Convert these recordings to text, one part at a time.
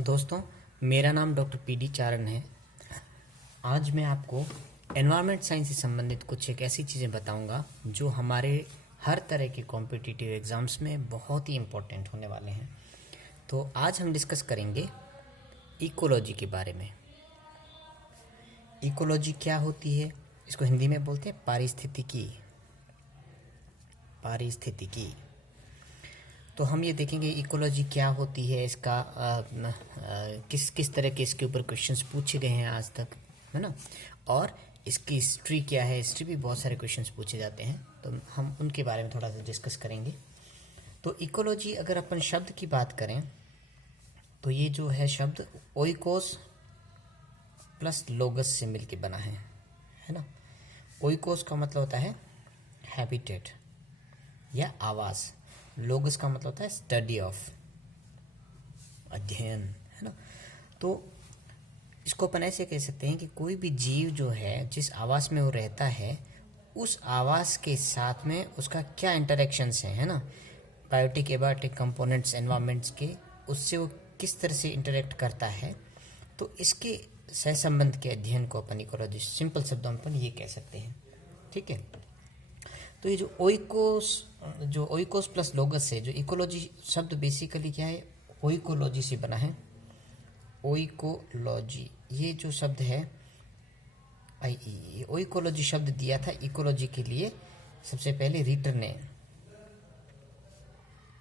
दोस्तों, मेरा नाम डॉक्टर पी.डी. चारण है। आज मैं आपको एनवायरनमेंट साइंस से संबंधित कुछ एक ऐसी चीज़ें बताऊंगा जो हमारे हर तरह के कॉम्पिटिटिव एग्ज़ाम्स में बहुत ही इम्पोर्टेंट होने वाले हैं। तो आज हम डिस्कस करेंगे इकोलॉजी के बारे में। इकोलॉजी क्या होती है? इसको हिंदी में बोलते हैं पारिस्थितिकी। तो हम ये देखेंगे इकोलॉजी क्या होती है, इसका किस किस तरह के इसके ऊपर क्वेश्चंस पूछे गए हैं आज तक, है ना। और इसकी हिस्ट्री क्या है, हिस्ट्री भी बहुत सारे क्वेश्चंस पूछे जाते हैं, तो हम उनके बारे में थोड़ा सा डिस्कस करेंगे। तो इकोलॉजी, अगर अपन शब्द की बात करें तो ये जो है शब्द ओइकोस प्लस लोगस से मिलके बना है ना। ओइकोस का मतलब होता है हैबिटेट या आवास, लोगस का मतलब होता है स्टडी ऑफ, अध्ययन, है ना। तो इसको अपन ऐसे कह सकते हैं कि कोई भी जीव जो है जिस आवास में वो रहता है, उस आवास के साथ में उसका क्या इंटरेक्शंस है ना, बायोटिक एबायोटिक कंपोनेंट्स एनवायरमेंट्स के, उससे वो किस तरह से इंटरेक्ट करता है। तो इसके सहसंबंध के अध्ययन को अपन इकोलॉजी, सिंपल शब्दों में अपन ये कह सकते हैं, ठीक है। तो ये जो ओइकोस प्लस लोगस है, जो इकोलॉजी शब्द बेसिकली क्या है, ओइकोलॉजी से बना है। ओइकोलॉजी ये जो शब्द है ओइकोलॉजी शब्द दिया था इकोलॉजी के लिए सबसे पहले रीटर ने,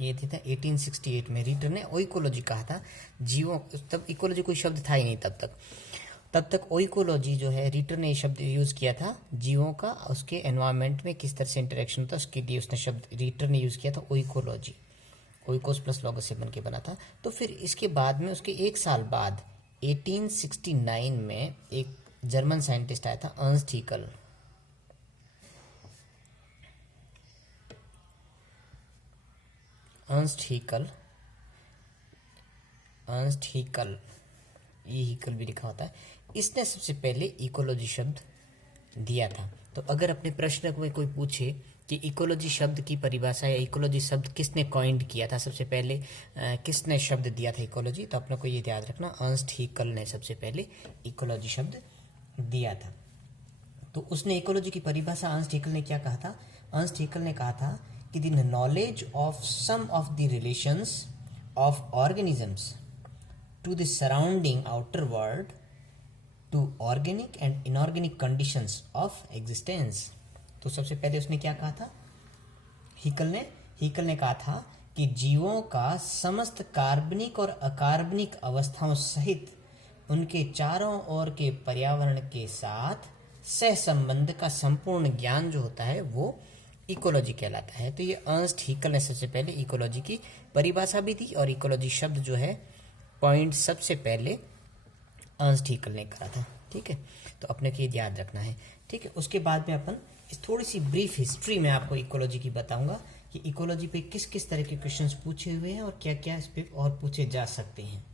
ये दिया था 1868 में। रीटर ने ओइकोलॉजी कहा था जीवों, तब इकोलॉजी कोई शब्द था ही नहीं तब तक ओइकोलॉजी जो है रीटर ने ये शब्द यूज़ किया था जीवों का, उसके एनवायरनमेंट में किस तरह से इंटरेक्शन होता है उसके लिए उसने शब्द रीटर ने यूज़ किया था ओइकोलॉजी। ओइकोस प्लस लोगस से बन के बना था। तो फिर इसके बाद में, उसके एक साल बाद 1869 में एक जर्मन साइंटिस्ट आया था, अर्नस्ट हीकल। ये हीकल भी लिखा होता है। इसने सबसे पहले इकोलॉजी शब्द दिया था। तो अगर अपने प्रश्न में कोई पूछे कि इकोलॉजी शब्द की परिभाषा या इकोलॉजी शब्द किसने कॉइंड किया था, सबसे पहले किसने शब्द दिया था इकोलॉजी, तो अपने को ये याद रखना, अर्नस्ट हीकल ने सबसे पहले इकोलॉजी शब्द दिया था। तो उसने इकोलॉजी की परिभाषा, अर्नस्ट हीकल ने क्या कहा था? अर्नस्ट हीकल ने कहा था कि the knowledge of some of the relations of organisms to the surrounding outer world, to organic and inorganic conditions of existence। तो सबसे पहले उसने क्या कहा था हीकल ने कहा था कि जीवों का समस्त कार्बनिक और अकार्बनिक अवस्थाओं सहित उनके चारों ओर के पर्यावरण के साथ सह संबंध का संपूर्ण ज्ञान जो होता है वो इकोलॉजी कहलाता है। तो ये अर्नस्ट हीकल ने सबसे पहले इकोलॉजी की परिभाषा भी दी, और इकोलॉजी शब्द जो है पॉइंट सबसे पहले अर्नस्ट हीकल ने करा था, ठीक है। तो अपने को ये याद रखना है, ठीक है। उसके बाद में अपन इस थोड़ी सी ब्रीफ हिस्ट्री में आपको इकोलॉजी की बताऊंगा कि इकोलॉजी पे किस किस तरह के क्वेश्चंस पूछे हुए हैं और क्या क्या इस पे और पूछे जा सकते हैं,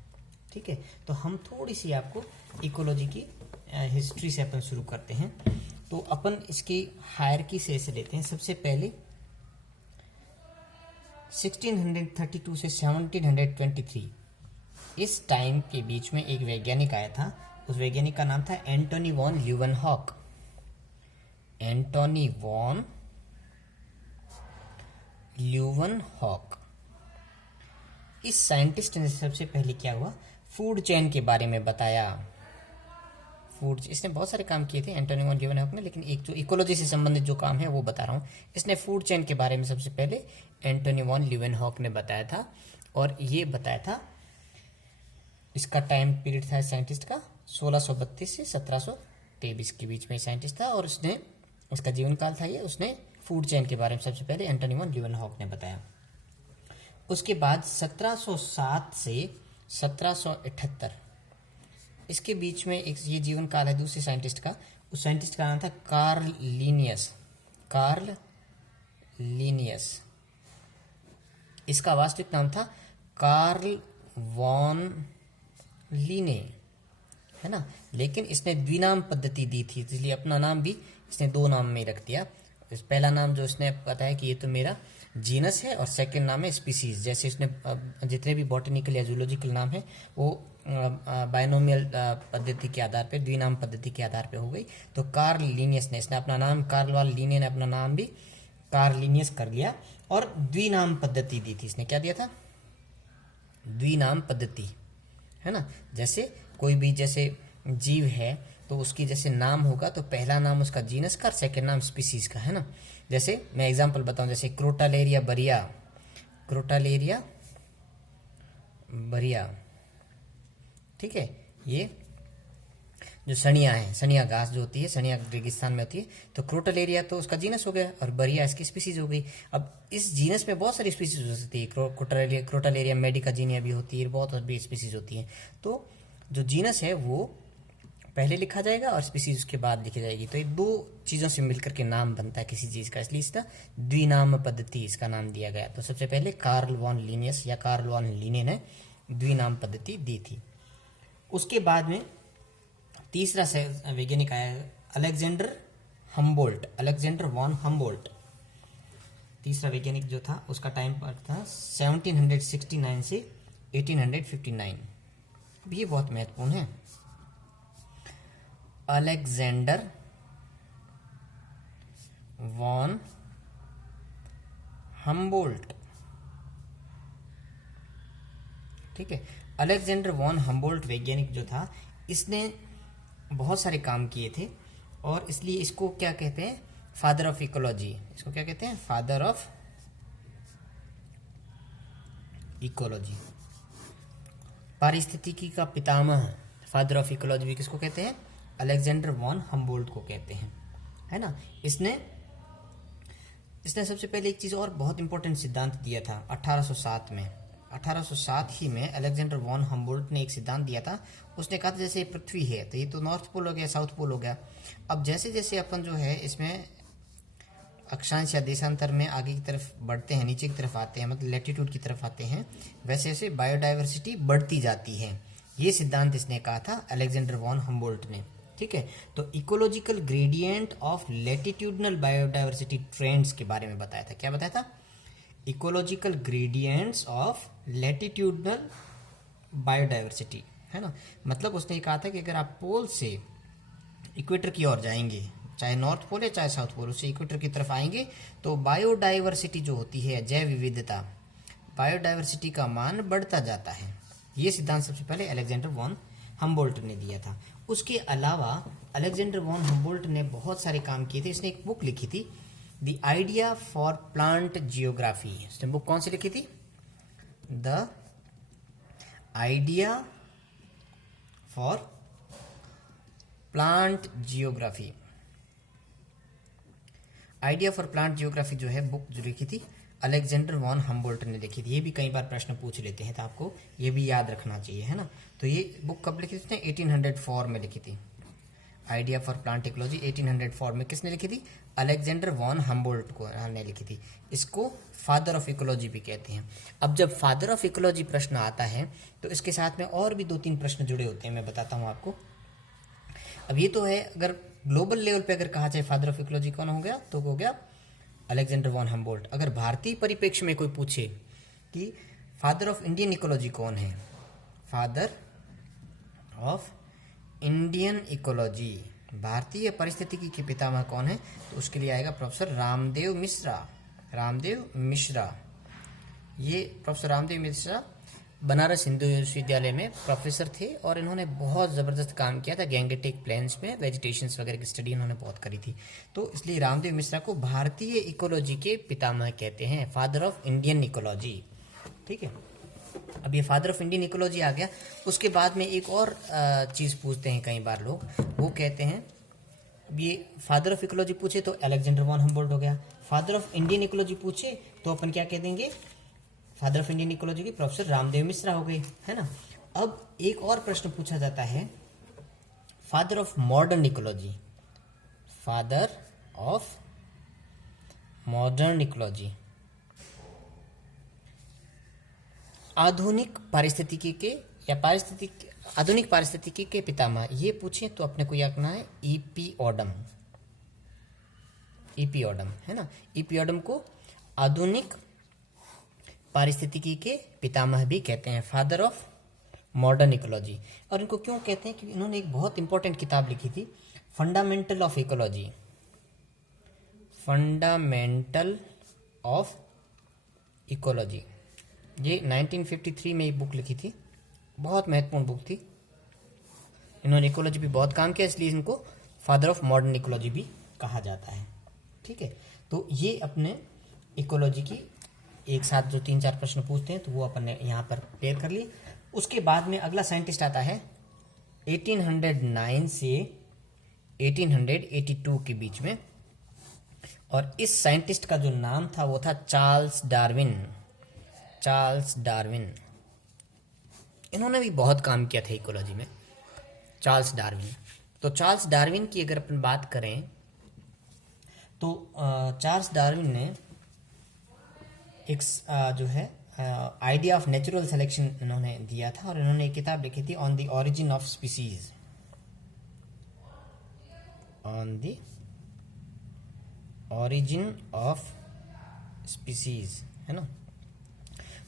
ठीक है। तो हम थोड़ी सी आपको इकोलॉजी की हिस्ट्री से अपन शुरू करते हैं। तो अपन इसकी हायरकी से ऐसे लेते हैं। सबसे पहले 1632 से 1723 इस टाइम के बीच में एक वैज्ञानिक आया था। उस वैज्ञानिक का नाम था एंटोनी वॉन ल्यूवेनहॉक। इस साइंटिस्ट ने सबसे पहले क्या हुआ, फूड चेन के बारे में बताया। इसने बहुत सारे काम किए थे एंटोनी वॉन ल्यूवेनहॉक ने, लेकिन एक जो इकोलॉजी से संबंधित जो काम है वो बता रहा हूँ। इसने फूड चेन के बारे में सबसे पहले एंटोनी वॉन ल्यूवेनहॉक ने बताया था, और ये बताया था, इसका टाइम पीरियड था साइंटिस्ट का 1632 से 1723 के बीच में साइंटिस्ट था, और उसने, उसका जीवन काल था ये, उसने फूड चेन के बारे में सबसे पहले एंटोनी वॉन ल्यूवेनहॉक ने बताया। उसके बाद 1707 से 1778 इसके बीच में एक ये जीवन काल है दूसरे साइंटिस्ट का। उस साइंटिस्ट का नाम था कार्ल लीनियस। इसका वास्तविक नाम था कार्ल वॉन लीने, है ना, लेकिन इसने द्विनाम पद्धति दी थी, इसलिए अपना नाम भी इसने दो नाम में रख दिया। पहला नाम जो इसने बताया कि ये तो मेरा जीनस है और सेकंड नाम है स्पीसीज। जैसे इसने जितने भी बॉटनिकल या जूलॉजिकल नाम है वो बायनोमियल पद्धति के आधार पे, द्विनाम पद्धति के आधार पे हो गई। तो कार्ल लिनियस ने, इसने अपना नाम, कार्ल वाल लिने ने अपना नाम भी कार्ल लिनियस कर लिया और द्विनाम पद्धति दी थी। इसने क्या दिया था? द्विनाम पद्धति, है ना। जैसे कोई भी जैसे जीव है तो उसकी जैसे नाम होगा तो पहला नाम उसका जीनस का, सेकंड नाम स्पीसीज का, है ना। जैसे मैं एग्जांपल बताऊं, जैसे क्रोटालेरिया बरिया, क्रोटालेरिया बरिया, ठीक है। ये जो सनिया है, सनिया घास जो होती है, सनिया रेगिस्तान में होती है, तो क्रोटालेरिया तो उसका जीनस हो गया और बरिया इसकी स्पीसीज हो गई। अब इस जीनस में बहुत सारी स्पीसीज हो सकती है, क्रोटालेरिया मेडिकाजीनिया भी होती है, बहुत सारी स्पीसीज होती है। तो जो जीनस है वो पहले लिखा जाएगा और स्पीसीज उसके बाद लिखी जाएगी। तो ये दो चीज़ों से मिलकर के नाम बनता है किसी चीज़ का, इसलिए इसका द्विनाम पद्धति इसका नाम दिया गया। तो सबसे पहले कार्ल वॉन लिनियस या कार्ल वॉन लिने ने द्विनाम पद्धति दी थी। उसके बाद में तीसरा वैज्ञानिक आया Alexander Humboldt, Alexander von Humboldt. तीसरा वैज्ञानिक जो था उसका टाइम पर था 1769 से 1859। अब ये बहुत महत्वपूर्ण है। अलेक्जेंडर वॉन हम्बोल्ट, ठीक है। अलेक्जेंडर वॉन हम्बोल्ट वैज्ञानिक जो था, इसने बहुत सारे काम किए थे और इसलिए इसको क्या कहते हैं? Father of ecology. इसको क्या कहते हैं? फादर ऑफ इकोलॉजी, पारिस्थितिकी का पितामह। फादर ऑफ इकोलॉजी भी किसको कहते हैं? अलेक्जेंडर वॉन हम्बोल्ट को कहते हैं, है ना। इसने सबसे पहले एक चीज और बहुत इंपॉर्टेंट सिद्धांत दिया था 1807 में। 1807 ही में अलेक्जेंडर वॉन हम्बोल्ट ने एक सिद्धांत दिया था। उसने कहा था जैसे पृथ्वी है तो ये तो नॉर्थ पोल हो गया, साउथ पोल हो गया। अब जैसे जैसे अपन जो है इसमें अक्षांश या देशांतर में आगे की तरफ बढ़ते हैं, नीचे की तरफ आते हैं, मतलब लैटिट्यूड की तरफ आते हैं, वैसे वैसे बायोडाइवर्सिटी बढ़ती जाती है। ये सिद्धांत इसने कहा था अलेक्जेंडर वॉन हम्बोल्ट ने, ठीक है। तो ecological gradient of latitudinal biodiversity trends के बारे में बताया था। क्या बताया था? Ecological gradients of latitudinal biodiversity, है ना। मतलब उसने कहा था कि अगर आप पोल से इक्वेटर की ओर जाएंगे, चाहे नॉर्थ पोल है चाहे साउथ पोल, उससे इक्वेटर की तरफ आएंगे तो बायोडाइवर्सिटी जो होती है, जैव विविधता, बायोडाइवर्सिटी का मान बढ़ता जाता है। ये सिद्धांत सबसे पहले अलेक्जेंडर वॉन हम्बोल्ट ने दिया था। उसके अलावा अलेक्जेंडर वॉन हम्बोल्ट ने बहुत सारे काम किए थे। इसने एक बुक लिखी थी, the idea for plant geography. इसने बुक कौन सी लिखी थी? The idea for plant geography. Idea for plant geography जो है बुक जो लिखी थी अलेक्जेंडर वॉन हम्बोल्ट ने लिखी थी। ये भी कई बार प्रश्न पूछ लेते हैं तो आपको ये भी याद रखना चाहिए, है ना। तो ये बुक कब लिखी थी? 1804 में लिखी थी। आइडिया फॉर प्लांट इकोलॉजी 1804 में किसने लिखी थी? अलेक्जेंडर वॉन हम्बोल्ट को ने लिखी थी। इसको फादर ऑफ इकोलॉजी भी कहते हैं। अब जब फादर ऑफ इकोलॉजी प्रश्न आता है तो इसके साथ में और भी 2-3 प्रश्न जुड़े होते हैं, मैं बताता हूँ आपको। अब ये तो है, अगर ग्लोबल लेवल पे अगर कहा जाए फादर ऑफ इकोलॉजी कौन हो गया, तो हो गया अलेक्जेंडर वॉन हम्बोल्ट। अगर भारतीय परिप्रेक्ष्य में कोई पूछे कि फादर ऑफ इंडियन इकोलॉजी कौन है, फादर ऑफ इंडियन इकोलॉजी, भारतीय पारिस्थितिकी के पितामह कौन है, तो उसके लिए आएगा प्रोफेसर रामदेव मिश्रा। रामदेव मिश्रा, ये प्रोफेसर रामदेव मिश्रा बनारस हिंदू विश्वविद्यालय में प्रोफेसर थे और इन्होंने बहुत ज़बरदस्त काम किया था। गैंगेटिक प्लेन्स में वेजिटेशंस वगैरह की स्टडी इन्होंने बहुत करी थी। तो इसलिए रामदेव मिश्रा को भारतीय इकोलॉजी के पितामह कहते हैं, फादर ऑफ इंडियन इकोलॉजी, ठीक है। अब ये फादर ऑफ इंडियन इकोलॉजी आ गया। उसके बाद में एक और चीज़ पूछते हैं कई बार लोग, वो कहते हैं, अब ये फादर ऑफ इकोलॉजी पूछे तो अलेक्जेंडर वॉन हम्बोल्ट हो गया। फादर ऑफ इंडियन इकोलॉजी पूछे तो अपन क्या कह देंगे? फादर ऑफ इंडियन इकोलॉजी की प्रोफेसर रामदेव मिश्रा हो गए, है ना। अब एक और प्रश्न पूछा जाता है, father of modern ecology, father of modern ecology, आधुनिक पारिस्थितिकी के या आधुनिक पारिस्थितिकी के पितामह, ये पूछे तो अपने को याद करना है ईपी ऑडम, ईपी ऑडम, है ना। ईपी ऑडम को आधुनिक पारिस्थितिकी के पितामह भी कहते हैं, फादर ऑफ मॉडर्न इकोलॉजी। और इनको क्यों कहते हैं? क्योंकि इन्होंने एक बहुत इंपॉर्टेंट किताब लिखी थी, fundamental of ecology, fundamental of ecology. ये 1953 में ये बुक लिखी थी, बहुत महत्वपूर्ण बुक थी। इन्होंने इकोलॉजी भी बहुत काम किया, इसलिए इनको फादर ऑफ मॉडर्न इकोलॉजी भी कहा जाता है। ठीक है, तो ये अपने इकोलॉजी की एक साथ जो 3-4 प्रश्न पूछते हैं तो वो अपन ने यहाँ पर क्लियर कर लिए। उसके बाद में अगला साइंटिस्ट आता है 1809 से 1882 के बीच में, और इस साइंटिस्ट का जो नाम था वो था चार्ल्स डार्विन। चार्ल्स डार्विन, इन्होंने भी बहुत काम किया था इकोलॉजी में, चार्ल्स डार्विन। तो चार्ल्स डार्विन की अगर अपन बात करें तो चार्ल्स डार्विन ने एक जो है आइडिया ऑफ नेचुरल सिलेक्शन इन्होंने दिया था, और इन्होंने एक किताब लिखी थी on the origin of species, on the origin of species, है ना।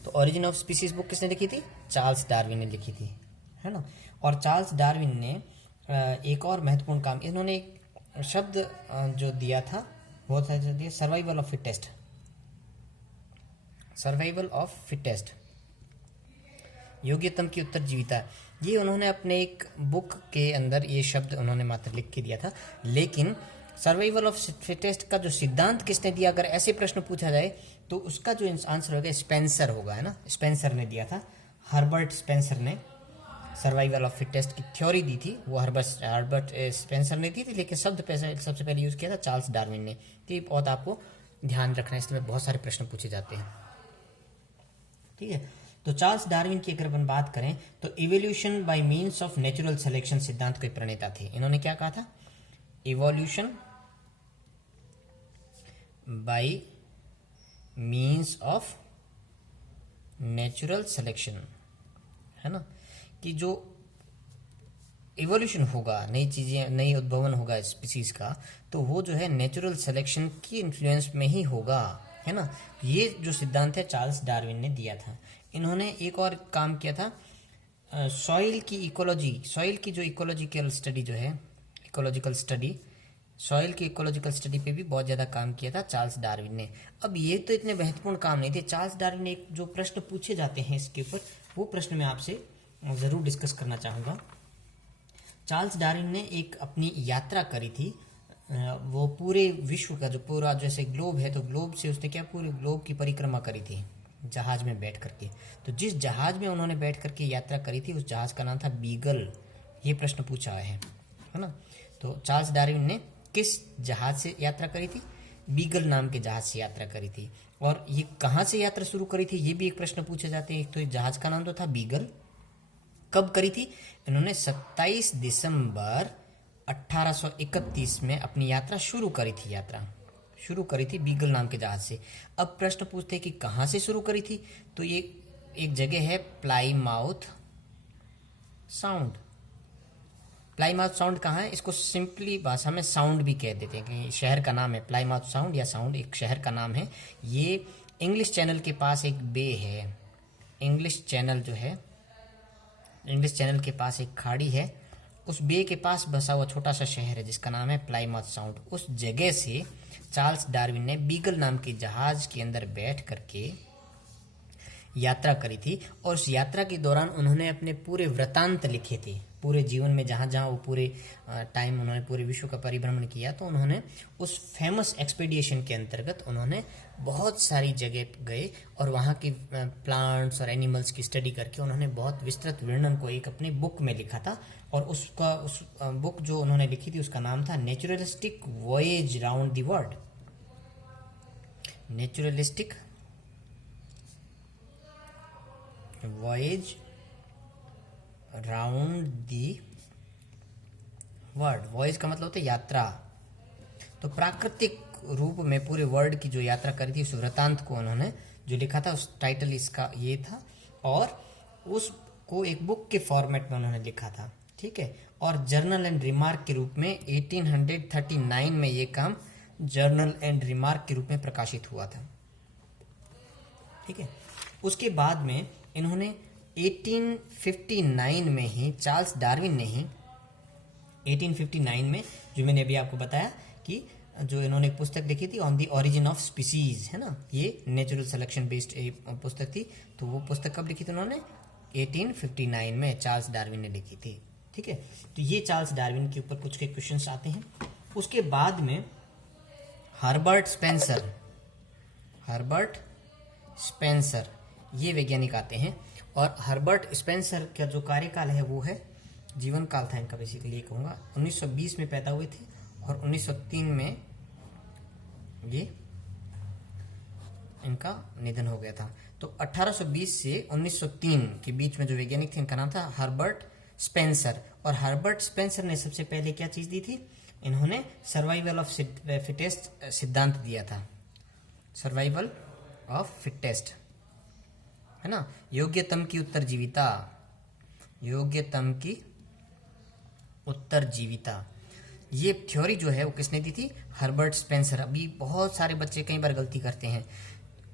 तो ओरिजिन ऑफ स्पीसीज बुक किसने लिखी थी? चार्ल्स डार्विन ने लिखी थी, है ना। और चार्ल्स डार्विन ने एक और महत्वपूर्ण काम, इन्होंने एक शब्द जो दिया था वो था जो दिया survival of fittest, survival of fittest, योग्यतम की उत्तरजीविता। ये उन्होंने अपने एक बुक के अंदर ये शब्द उन्होंने मात्र लिख के दिया था, लेकिन सर्वाइवल ऑफ फिटेस्ट का जो सिद्धांत किसने दिया, अगर ऐसे प्रश्न पूछा जाए तो उसका जो आंसर होगा स्पेंसर होगा, है ना। स्पेंसर ने दिया था, हर्बर्ट स्पेंसर ने सर्वाइवल ऑफ फिटेस्ट की थ्योरी दी थी, वो हर्बर्ट स्पेंसर ने दी थी, लेकिन सबसे पहले यूज किया था चार्ल्स डार्विन ने। तो ये बहुत आपको ध्यान रखना है, इसमें बहुत सारे प्रश्न पूछे जाते हैं। ठीक है, तो चार्ल्स डार्विन की अगर अपन बात करें तो evolution bye means of natural selection सिद्धांत के प्रणेता थे। इन्होंने क्या कहा था? Evolution bye means of natural selection, है ना, कि जो इवोल्यूशन होगा, नई चीजें, नई उद्भवन होगा स्पीसीज का, तो वो जो है नेचुरल सिलेक्शन की इन्फ्लुएंस में ही होगा, है ना। ये जो सिद्धांत है चार्ल्स डार्विन ने दिया था। इन्होंने एक और काम किया था, सॉइल की इकोलॉजी, सॉइल की जो इकोलॉजिकल स्टडी जो है, इकोलॉजिकल स्टडी, सॉइल की इकोलॉजिकल स्टडी पे भी बहुत ज़्यादा काम किया था चार्ल्स डार्विन ने। अब ये तो इतने महत्वपूर्ण काम नहीं थे। चार्ल्स डार्विन ने जो प्रश्न पूछे जाते हैं इसके ऊपर, वो प्रश्न मैं आपसे ज़रूर डिस्कस करना चाहूँगा। चार्ल्स डार्विन ने एक अपनी यात्रा करी थी, वो पूरे विश्व का जो पूरा जैसे ग्लोब है, तो ग्लोब से उसने क्या पूरे ग्लोब की परिक्रमा करी थी जहाज में बैठ करके। तो जिस जहाज में उन्होंने बैठ करके यात्रा करी थी उस जहाज का नाम था बीगल। ये प्रश्न पूछा है ना। तो चार्ल्स डार्विन ने किस जहाज से यात्रा करी थी? बीगल नाम के जहाज से यात्रा करी थी। और ये कहाँ से यात्रा शुरू करी थी, ये भी एक प्रश्न पूछे जाते हैं। एक तो जहाज का नाम तो था बीगल। कब करी थी? इन्होंने 27 दिसंबर 1831 में अपनी यात्रा शुरू करी थी। यात्रा शुरू करी थी बीगल नाम के जहाज से। अब प्रश्न पूछते हैं कि कहाँ से शुरू करी थी, तो ये एक जगह है प्लाईमाउथ साउंड। प्लाईमाउथ साउंड कहाँ है? इसको सिंपली भाषा में साउंड भी कह देते हैं कि शहर का नाम है प्लाईमाउथ साउंड, या साउंड एक शहर का नाम है। ये इंग्लिश चैनल के पास एक बे है। इंग्लिश चैनल जो है, इंग्लिश चैनल के पास एक खाड़ी है, उस बे के पास बसा हुआ छोटा सा शहर है जिसका नाम है प्लाईमाउथ साउंड। उस जगह से चार्ल्स डार्विन ने बीगल नाम के जहाज के अंदर बैठ करके यात्रा करी थी। और उस यात्रा के दौरान उन्होंने अपने पूरे वृतांत लिखे थे, पूरे जीवन में जहाँ जहाँ वो पूरे टाइम उन्होंने पूरे विश्व का परिभ्रमण किया। तो उन्होंने उस फेमस एक्सपीडिशन के अंतर्गत उन्होंने बहुत सारी जगह गए और वहाँ की प्लांट्स और एनिमल्स की स्टडी करके उन्होंने बहुत विस्तृत वर्णन को एक अपनी बुक में लिखा था। और उस बुक जो उन्होंने लिखी थी उसका नाम था naturalistic voyage round the world. Naturalistic voyage round the world. Voyage का मतलब होता है यात्रा। तो प्राकृतिक रूप में पूरे वर्ल्ड की जो यात्रा करी थी उस वृतांत को उन्होंने जो लिखा था, उस टाइटल इसका ये था, और उसको एक बुक के फॉर्मेट में उन्होंने लिखा था। ठीक है, और जर्नल एंड रिमार्क के रूप में 1839 में ये काम जर्नल एंड रिमार्क के रूप में प्रकाशित हुआ था। ठीक है। उसके बाद में इन्होंने 1859 में ही चार्ल्स डार्विन ने ही 1859 में, जो मैंने अभी आपको बताया कि जो इन्होंने एक पुस्तक लिखी थी on the origin of species, है ना, ये नेचुरल सिलेक्शन बेस्ड पुस्तक थी। तो वो पुस्तक कब लिखी थी उन्होंने? 1859 में चार्ल्स डार्विन ने लिखी थी। ठीक है, तो ये चार्ल्स डार्विन के ऊपर कुछ के क्वेश्चंस आते हैं। उसके बाद में हर्बर्ट स्पेंसर ये वैज्ञानिक आते हैं। और हर्बर्ट स्पेंसर का जो कार्यकाल है वो है, जीवन काल था इनका बेसिकली, ये कहूँगा 1920 में पैदा हुए थे और 1903 में ये इनका निधन हो गया था। तो 1820 से 1903 के बीच में जो वैज्ञानिक थे इनका नाम था हर्बर्ट स्पेंसर। और हर्बर्ट स्पेंसर ने सबसे पहले क्या चीज दी थी? इन्होंने सर्वाइवल ऑफ फिटेस्ट सिद्धांत दिया था। सर्वाइवल ऑफ फिटेस्ट, है ना, योग्यतम की उत्तरजीविता, ये थ्योरी जो है वो किसने दी थी? Herbert Spencer. अभी बहुत सारे बच्चे कई बार गलती करते हैं,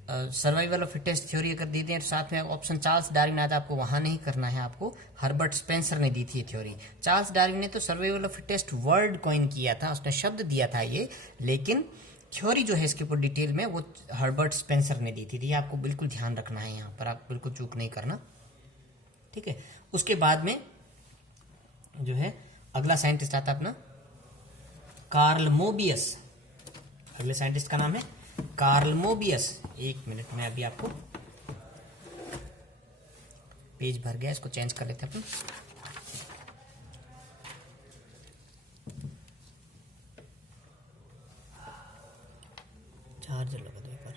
सर्वाइवल ऑफ फिटेस्ट थ्योरी अगर दे दें साथ में ऑप्शन चार्ल्स डार्विन आता, आपको वहां नहीं करना है, आपको हर्बर्ट स्पेंसर ने दी थी थ्योरी। चार्ल्स डार्विन ने तो survival of fittest word coin किया था, उसने शब्द दिया था ये, लेकिन थ्योरी जो है इसके ऊपर डिटेल में वो हर्बर्ट स्पेंसर ने दी थी। ये आपको बिल्कुल ध्यान रखना है, यहाँ पर आप बिल्कुल चूक नहीं करना। ठीक है, उसके बाद में जो है अगला साइंटिस्ट आता अपना कार्ल मोबियस। अगले साइंटिस्ट का नाम है कार्ल मोबियस। एक मिनट में अभी आपको, पेज भर गया, इसको चेंज कर लेते हैं अपन। चार्जर लगा दो एक बार।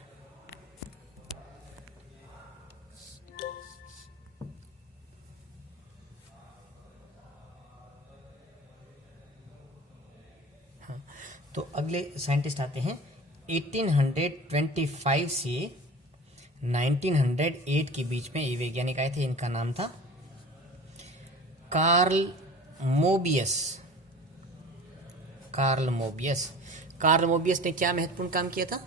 हाँ, तो अगले साइंटिस्ट आते हैं 1825 से 1908 के बीच में ये वैज्ञानिक आए थे। इनका नाम था कार्ल मोबियस। कार्ल मोबियस ने क्या महत्वपूर्ण काम किया था?